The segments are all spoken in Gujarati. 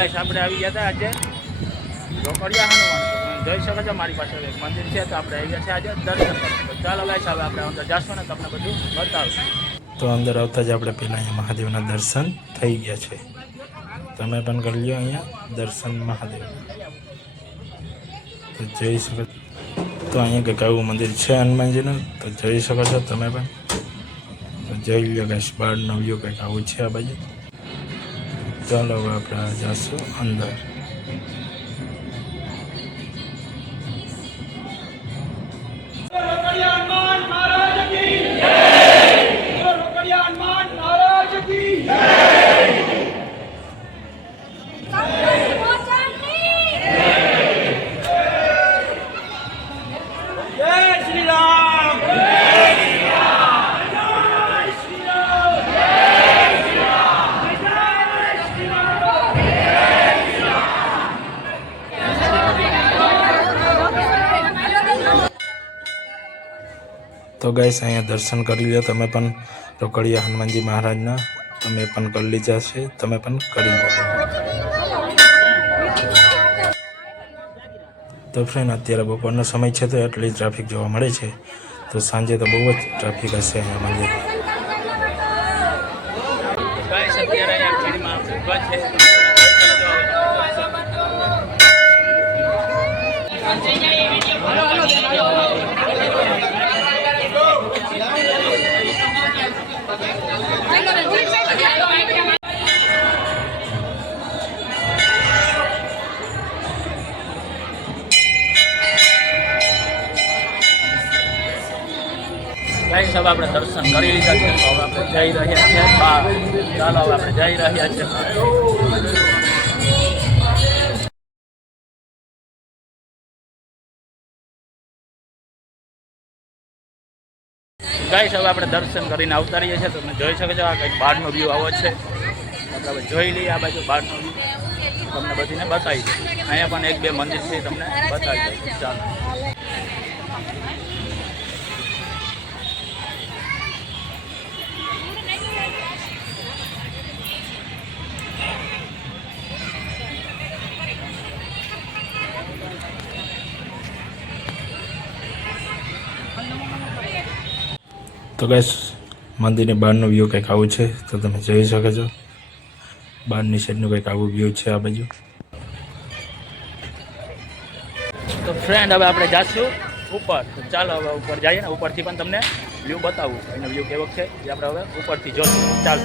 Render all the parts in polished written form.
ગાઈસ આપણે આવી ગયા હતા આજે રોકડિયા હનુમાન. જોઈ શકો છો મારી પાસે એક મંદિર છે, તો આપણે આવી ગયા છે આજે દર્શન કરવા. તો ચાલો ગાઈસ હવે આપણે અંદર જઈશું ને તમને બધું બતાવશું. તો અંદર આવતા જ આપણે પહેલાં અહીંયા મહાદેવના દર્શન થઈ ગયા છે. તમે પણ કરી લો અહીંયા દર્શન મહાદેવ. તો જોઈ શકો તો અહીંયા કંઈક આવું મંદિર છે હનુમાનજીનું, તો જોઈ શકો છો તમે પણ. તો જોઈ લો ગાઈસ બહારનો વ્યૂ કંઈક આવું છે આ બાજુ. ચાલો હવે આપણે જઈશું અંદર. તો ગાઈસ અહીંયા દર્શન કરી લો તમે પણ રોકડિયા હનુમાનજી મહારાજના. તમે પણ કરી લીધા છે, તમે પણ કરી લો. તો ફ્રેન્ડ અત્યારે બપોરનો સમય છે, તો એટલી ટ્રાફિક જોવા મળે છે. તો સાંજે તો બહુ જ ટ્રાફિક હશે અહીંયા મંદિર. ગાઈસ હવે આપણે દર્શન કરી લીધા છે, તો હવે આપણે જઈ રહ્યા છીએ બહાર. ચાલો હવે આપણે જઈ રહ્યા છીએ. ગાઈસ હવે આપણે દર્શન કરીને આવતા રહીએ છીએ. તમે જોઈ શકો છો આ કંઈક બહારનો વ્યૂ આવો છે. આપણે જોઈ લઈએ આ બાજુ બહારનો વ્યૂ, તમને બધીને બતાવી દઈએ. અહીંયા પણ એક બે મંદિર છે, તમને બતાવી દઈએ. ચાલો તો ગાઈસ મંદિરની બહારનો વ્યૂ કંઈક આવું છે, તો તમે જોઈ શકો છો. બહારની સાઈડનું કંઈક આવું વ્યૂ છે આ બાજુ. તો ફ્રેન્ડ હવે આપણે જાશું ઉપર. તો ચાલો હવે ઉપર જઈએ ને ઉપરથી પણ તમને વ્યૂ બતાવું. એનો વ્યૂ કેવો છે એ આપણે હવે ઉપરથી જોશું. ચાલો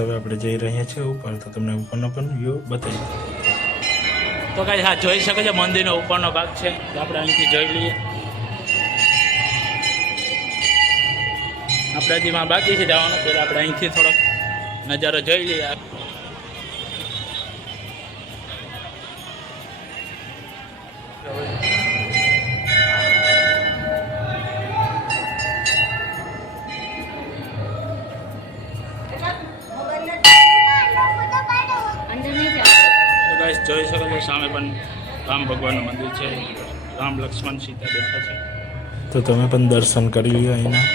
હવે આપણે જઈ રહ્યા છીએ ઉપર, તો તમને ઉપરનો પણ વ્યૂ બતાવી. તો કાંઈ હા જોઈ શકે છે મંદિરનો ઉપરનો ભાગ છે, તો આપણે અહીંથી જોઈ લઈએ. આપણે હજી માં બાકી છે જવાનું, પહેલાં આપણે અહીંથી થોડોક નજારો જોઈ લઈએ. જોઈ શકો છો સામે પણ રામ ભગવાનનું મંદિર છે. રામ લક્ષ્મણ સીતા બેઠા છે, તો તમે પણ દર્શન કરી લો અહીંના.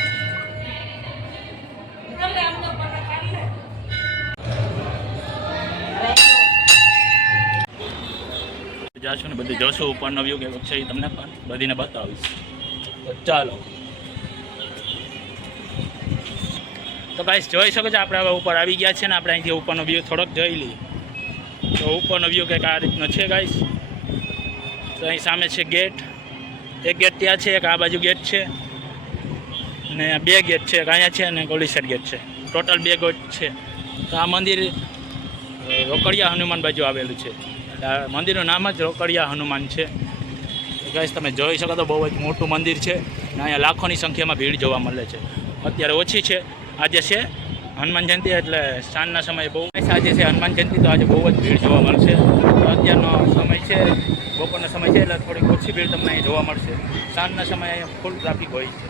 જાશું ને બધું જોશું ઉપરનો વ્યૂ કેવો છે એ તમને પણ બધીને બતાવીશ. તો ચાલો. તો ગાઈસ જોઈ શકો છો આપણે હવે ઉપર આવી ગયા છે ને આપણે અહીંથી ઉપરનો વ્યૂ થોડોક જોઈ લઈએ. તો ઉપરનો વ્યૂ કંઈક આ રીતનો છે ગાઈસ. તો અહીં સામે છે ગેટ. એક ગેટ ત્યાં છે, એક આ બાજુ ગેટ છે, અને બે ગેટ છે, એક અહીંયા છે અને ઓલી સાઈડ ગેટ છે. ટોટલ બે ગેટ છે. તો આ મંદિર રોકડિયા હનુમાન બાજુ આવેલું છે. આ મંદિરનું નામ જ રોકડિયા હનુમાન છે. ગાઈસ તમે જોઈ શકો તો બહુ જ મોટું મંદિર છે, અને અહીંયા લાખોની સંખ્યામાં ભીડ જોવા મળે છે. અત્યારે ઓછી છે, આજે છે હનુમાન જયંતિ, એટલે સાંજના સમયે બહુ. આજે છે હનુમાન જયંતિ, તો આજે બહુ જ ભીડ જોવા મળશે. તો અત્યારનો સમય છે, બપોરનો સમય છે, એટલે થોડીક ઓછી ભીડ તમને અહીં જોવા મળશે. સાંજના સમયે અહીંયા ફૂલ ટ્રાફિક હોય છે.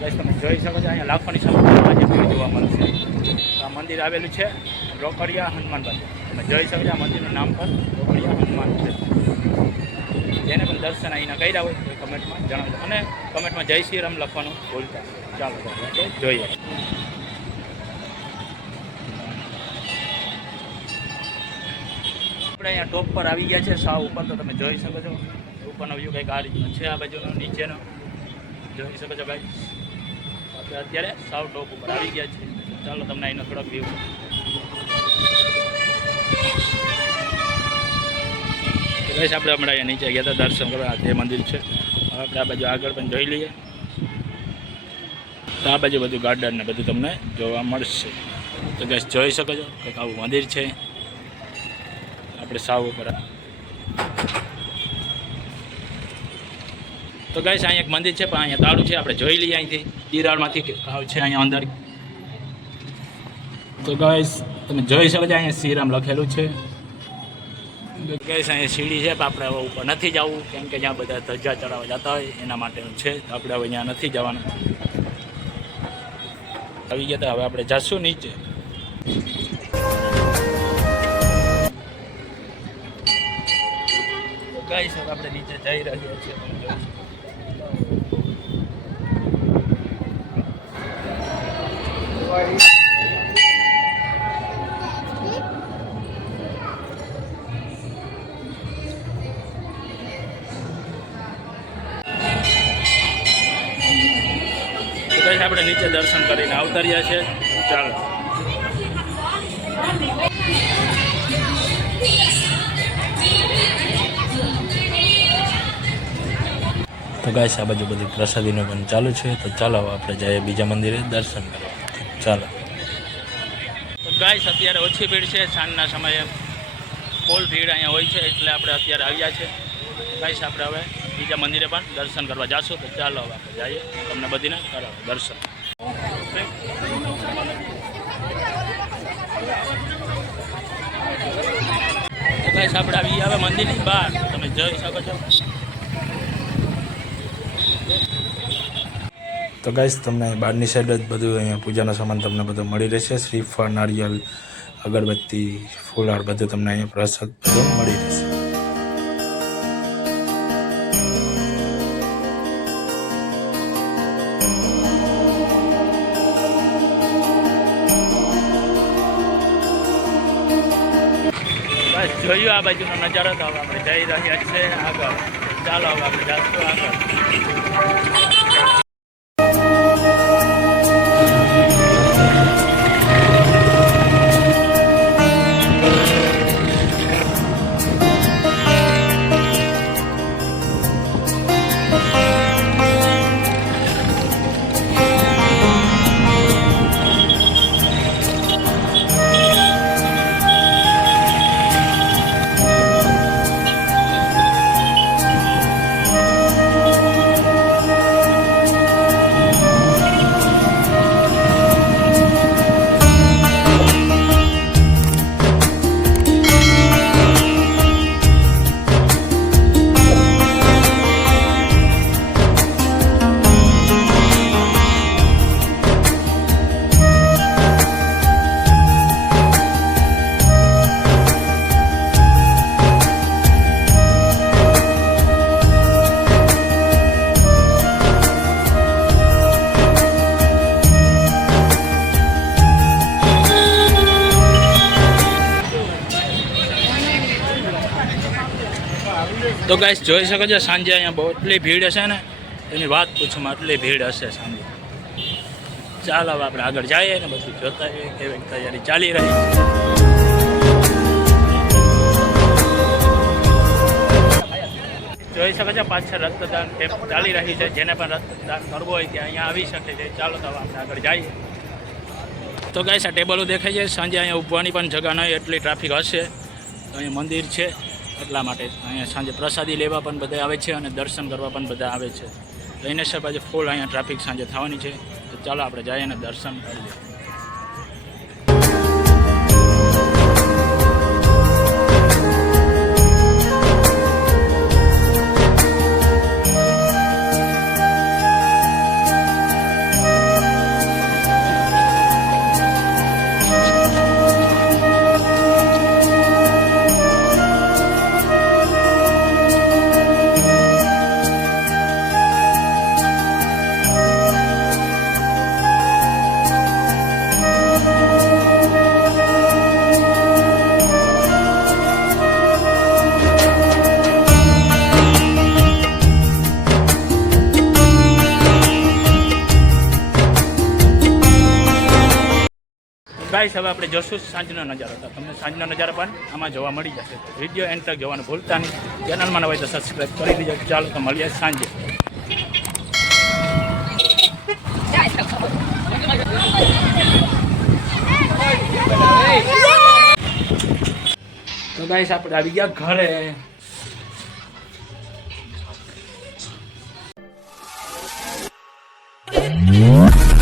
બસ તમે જોઈ શકો છો અહીંયા લાખોની સંખ્યામાં જે ભીડ જોવા મળશે. આ મંદિર આવેલું છે રોકડિયા હનુમાન મંદિર. તમે જોઈ શકો છો આ મંદિરનું નામ પણ રોકડિયા હનુમાન છે. જેને પણ દર્શન અહીંના કર્યા હોય તો કમેન્ટમાં જણાવજો અને કમેન્ટમાં જય શ્રી રામ લખવાનું ભૂલતા. ચાલો આપણે જોઈએ. આપણે અહીંયા ટોપ પર આવી ગયા છે સાવ ઉપર. તો તમે જોઈ શકો છો ઉપરનો વ્યૂ કંઈક આ રીતનો છે. આ બાજુનો નીચેનો જોઈ શકો છો ભાઈ. આપણે અત્યારે સાવ ટોપ ઉપર આવી ગયા છે. ચાલો તમને અહીંનો થોડોક વ્યૂ. બસ આપણે હમણાં અહીંયા નીચે ગયા હતા દર્શન કરવા. આ તે મંદિર છે. હવે આપણે આ બાજુ આગળ પણ જોઈ લઈએ. તો આ બાજુ બધું ગાર્ડન ને બધું તમને જોવા મળશે. તો બસ જોઈ શકો છો કંઈક આવું મંદિર છે. આપણે સાવ ઉપર. તો ગાઈસ અહીંયા એક મંદિર છે પણ અહીંયા તાળું છે. આપણે જોઈ લઈએ અહીંથી તિરાડમાંથી કે છે અહીંયા અંદર. તો ગાઈસ તમે જોઈ શકો છો અહીંયા શ્રીરામ લખેલું છે. ગાઈસ અહીંયા સીડી છે પણ આપણે હવે ઉપર નથી જવું કેમ કે જ્યાં બધા ધજા ચડાવવા જતા હોય એના માટેનું છે. તો આપણે હવે અહીંયા નથી જવાનું. આવી ગયા હતા હવે આપણે જઈશું નીચે. ગાઈસ હવે આપણે નીચે જઈ રહ્યા છીએ. આપણે નીચે દર્શન કરીને આવતા રહ્યા છે. ચાલો તો ગાઈસ આ બાજુ બધી પ્રસાદીનું પણ ચાલુ છે. તો ચાલો આપણે જઈએ બીજા મંદિરે દર્શન કરવા. ચાલો તો ગાઈસ અત્યારે ઓછી ભીડ છે. સાંજના સમયે ફૂલ ભીડ અહીંયા હોય છે એટલે આપણે અત્યારે આવ્યા છે. ગાઈસ આપણે હવે બીજા મંદિરે પણ દર્શન કરવા જઈશું. તો ચાલો હવે આપણે જઈએ તમને બધીને કરાવો દર્શન. તો ગાઈસ આપણે આવી હવે મંદિરની બહાર તમે જોઈ શકો છો. તો ગાઈસ તમને બહારની સાઈડ જ બધું અહીંયા પૂજાનો સામાન તમને બધું મળી રહેશે. શ્રીફળ, નારિયેલ, અગરબત્તી, ફૂલાર બધું તમને અહીંયા પ્રસાદ બધું મળી રહેશે. જોયું આ બાજુનો નજારો. તો હવે આપણે જઈ રહ્યા છીએ આગળ. ચાલો હવે આપણે જઈશું આગળ. તો ગાઈસ જોઈ શકો છો સાંજે અહીંયા બહુ એટલી ભીડ હશે ને એની વાત પૂછવામાં એટલી ભીડ હશે સાંજે. ચાલો હવે આપણે આગળ જઈએ ને બધું જોતા હોઈએ કેવી તૈયારી ચાલી રહી છે. જોઈ શકો છો પાછળ રક્તદાન કેમ્પ ચાલી રહી છે. જેને પણ રક્તદાન કરવું હોય ત્યાં અહીંયા આવી શકે છે. ચાલો તો આપણે આગળ જઈએ. તો ગાઈસ આ ટેબલો દેખાય છે. સાંજે અહીંયા ઊભવાની પણ જગ્યા નહીં એટલી ટ્રાફિક હશે. અહીંયા મંદિર છે એટલા માટે અહીંયા સાંજે પ્રસાદી લેવા પણ બધા આવે છે અને દર્શન કરવા પણ બધા આવે છે. તો એને સર આજે ફૂલ અહીંયા ટ્રાફિક સાંજે થવાની છે. તો ચાલો આપણે જઈએ અને દર્શન કરીએ. ગાઈસ હવે આપણે જોશું સાંજનો નજારો. તો તમને સાંજનો નજારો પણ આમાં જોવા મળી જશે. તો વિડીયો એન્ડ તક જોવાનું ભૂલતા નહીં. ચેનલમાં નવા હોય તો સબસ્ક્રાઈબ કરી દેજો. ચાલો તો મળીએ સાંજે. તો ગાઈસ આપણે આવી ગયા ઘરે. Yeah.